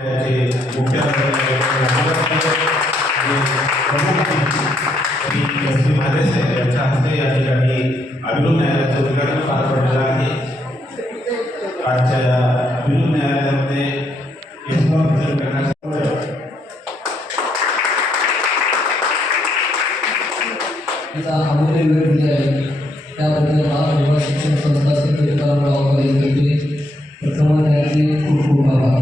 मुख्य श्री महादेव यांच्या हस्ते या ठिकाणी अभिनव न्यायालयाचं उद्घाटन पार पडलेलं आहे. आजच्या अभिनव न्यायालयामध्ये अमूल्य वेळ दिली आहे त्याबद्दल महाविभाग शिक्षण संस्था सेक्रेटरीराव कॉलेजतर्फे प्रथम त्याचे खूप खूप आभार.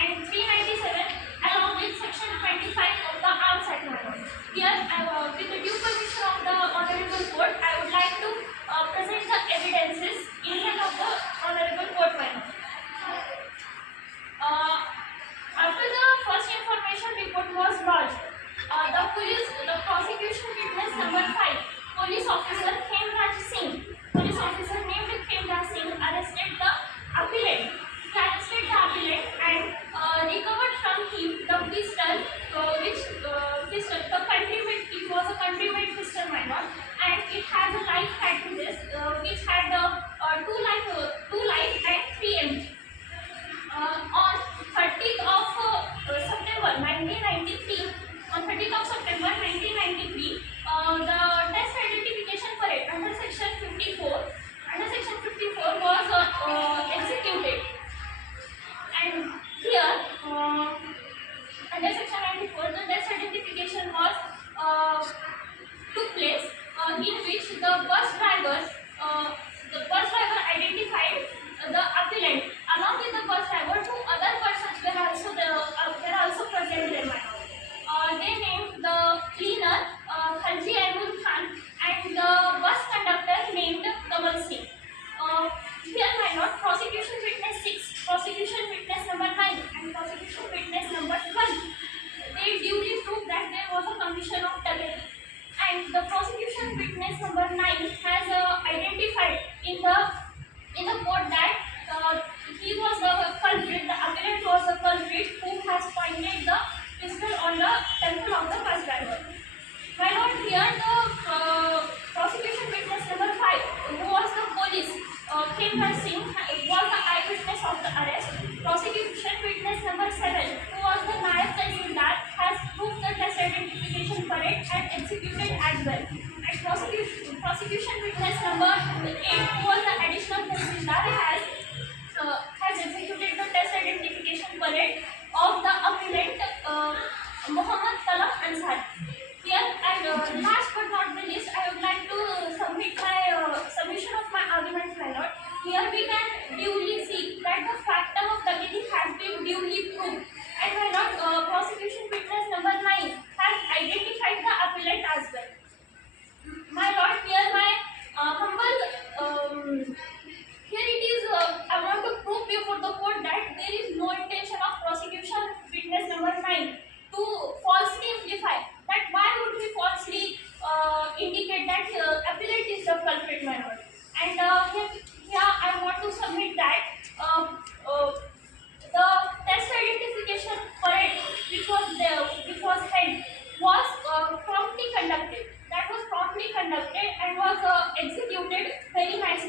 And 397 along with section 25 of the Arms Act.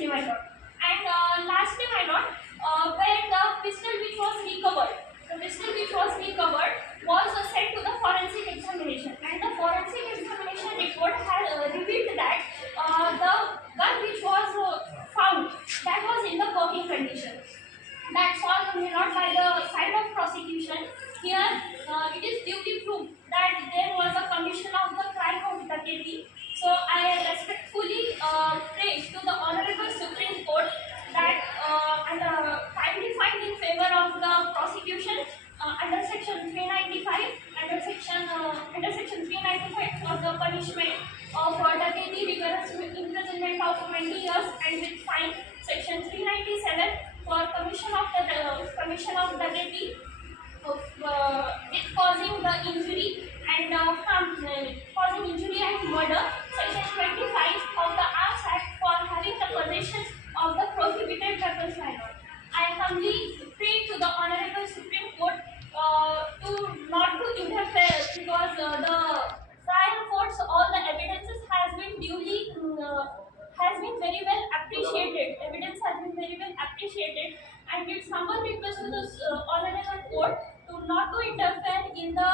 Previously, my lord. And lastly, my lord, when the pistol which was recovered, was sent to the forensic examination, and the forensic examination report had revealed that the gun which was found, that was in the working condition. That's all, my lord, by the side of prosecution. Here, it is duly proved that there was a commission of the crime of Daketi. So I respectfully pray to the Honorable Supreme Court that and kindly find in favor of the prosecution under Section 395, under Section 395 for the punishment of Daketi, rigorous imprisonment of 20 years and with fine. Section 397 for commission of Daketi of it causing the injury and causing injury and murder. Section 25 of the Arms Act for having the possession of the prohibited weapons. I humbly pray to the Honorable Supreme Court to not to interfere, because the trial courts, all the evidences has been very well appreciated. Evidence has been very well appreciated, and it's humble request to the Honorable Court to not to interfere in the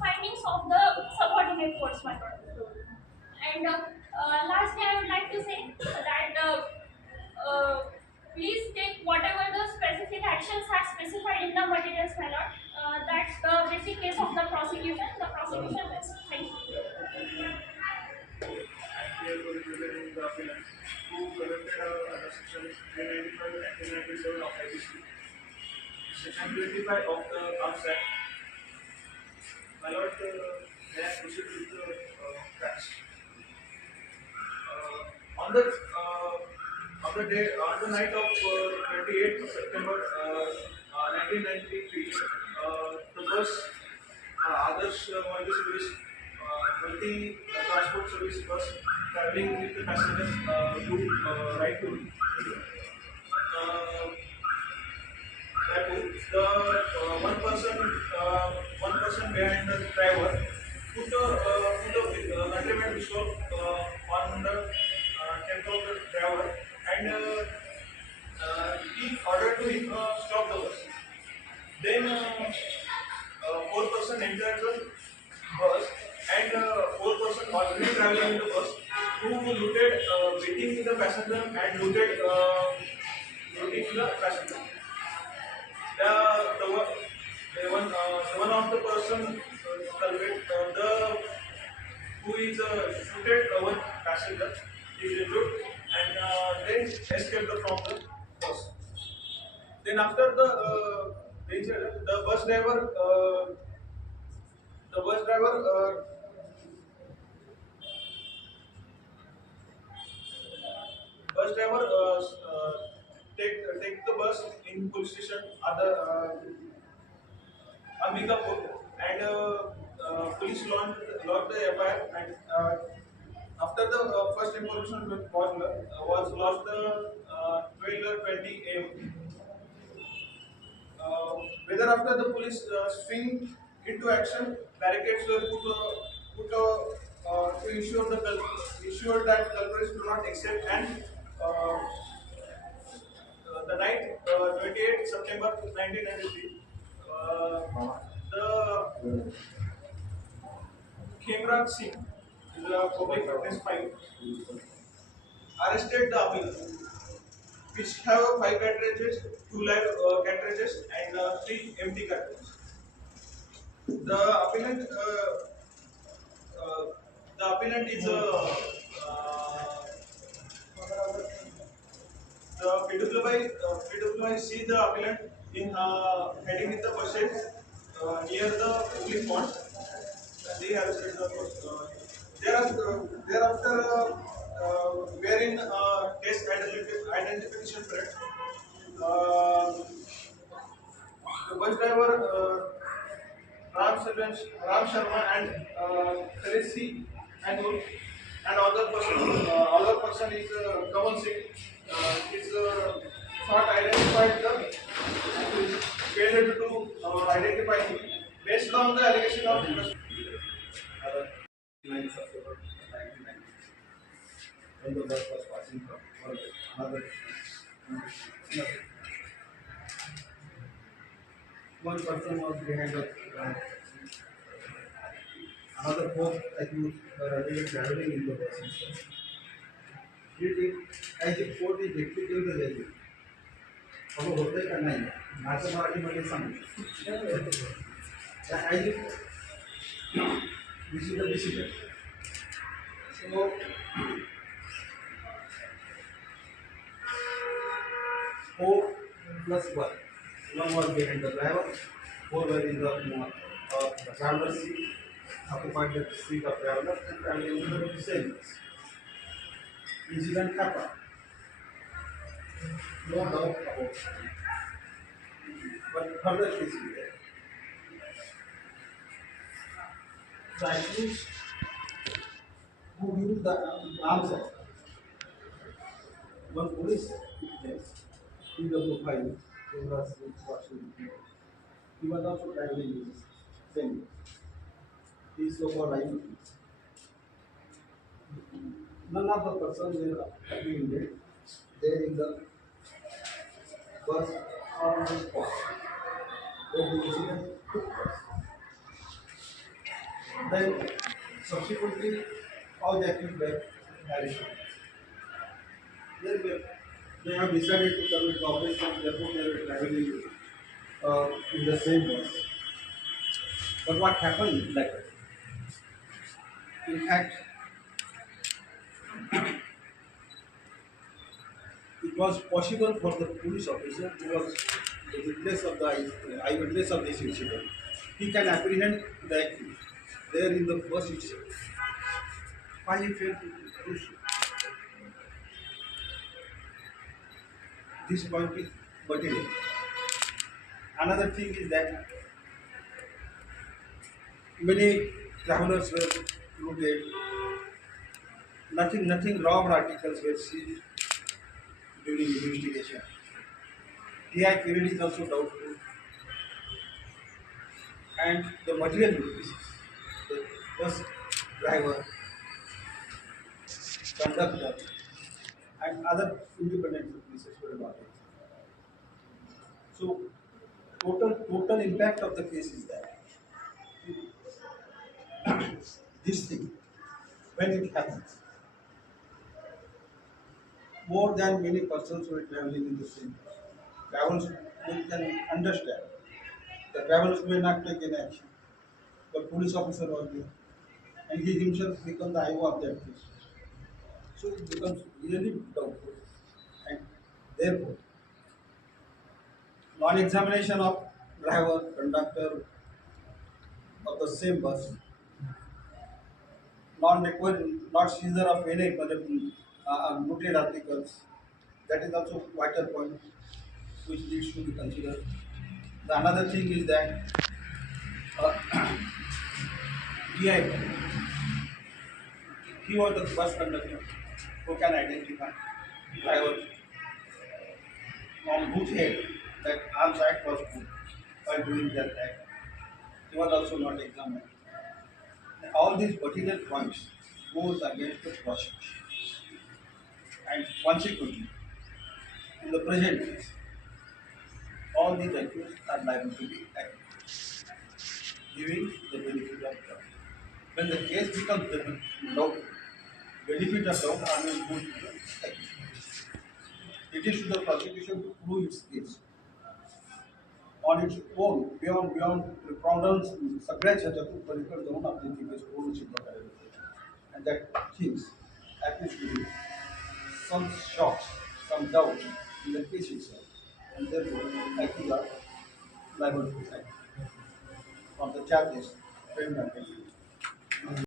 findings of the subordinate courts, my lord. And lastly, I would like to say that please take whatever the specific actions are specified in the materials, my lord. That's the basic case of the prosecution. The prosecution is. Thank you. And we are going to present the appellant who conducted under section 395 and 397 of IPC. Section 25 of the Arms Act. My lord, may I proceed with the facts? On the night of 28th September 1993, the bus Adarsh Multi Service multi transport service bus traveling with the passengers to Raipur. The one person behind the driver put a contraband pistol on the tent of the driver, and he ordered to him stop the bus. Then 4 person entered the bus, and 4 person already traveling in the bus who looted, beating the passenger and looted the passenger. One of the person who is shooted one passenger is injured, and then escaped from the bus. Then after the incident, the bus driver take the bus in police station at the Ambikapur, and police logged the FIR, and after the first information was lost the 12:20 am. Whether after the police swing into action, barricades were put to ensure that culprits do not escape, and the night 28 September 1993, the Khemraj Singh, is a public witness file, arrested the appellant, which have 5 cartridges, 2 live cartridges, and 3 empty cartridges. The appellant is the PWI see the appellant in heading with the buses near the police pond. They arrested the thereafter wearing test identification plate. The bus driver Ram Sharma and Teresi and other person is Kamal Singh. Is not identified the failure to identify him based on the allegation of 9th September 1990, when the bus was passing from Other, one person was behind the another four accused were already traveling in the bus. I think 40 technical the value. अब होते का नहीं नाचो मराठी सांग I think this is the decision. So 4+1. One was behind the driver, 4 were in the traveler seat, occupied the seat of traveler and traveling in the same bus. Incident happened. No doubt about it. But further case is there. The accused who used the arms act. One police witness, PW5, he was also traveling in this same bus. He is so-called eyewitness. None of the persons were apprehended there in the bus or on the spot where the incident took place. Then subsequently all the accused were arrested. Then they have decided to commit the operation, therefore they were traveling in the same bus. But what happened like in fact it was possible for the police officer who was the witness of the eyewitness of this incident. He can apprehend the accused there in the bus itself. Why he failed to do so? This point is material. Another thing is that many travelers were looted. Nothing wrong articles were seized during investigation. TI period is also doubtful. And the material witnesses, the bus driver, conductor, and other independent witnesses were not there. So, total impact of the case is that this thing, when it happens, more than many persons were traveling in the same bus. Travelers can understand. The travelers may not take any action. The police officer was there, and he himself becomes the IO of that case. So it becomes really doubtful, and therefore, non-examination of driver, conductor of the same bus, not seizure of any noted articles. That is also vital point which needs to be considered. The another thing is that DI, he was the bus conductor who can identify driver on whose head that arms act was put while doing that act. He was also not examined. All these material points goes against the prosecution. And consequently, in the present case, all these accused are liable to be acquitted, giving the benefit of doubt. When the case becomes doubt, benefit of doubt are not good to the accused. It is to the prosecution to prove its case on its own, beyond preponderance, सगळ्याच ह्याच्यातून पलीकडे जाऊन आपली ती case पूर्ण सिद्ध करायला पाहिजे. And that things appears to be some shocks, some doubt in the case itself, and therefore accused are liable to be on the charges framed against them.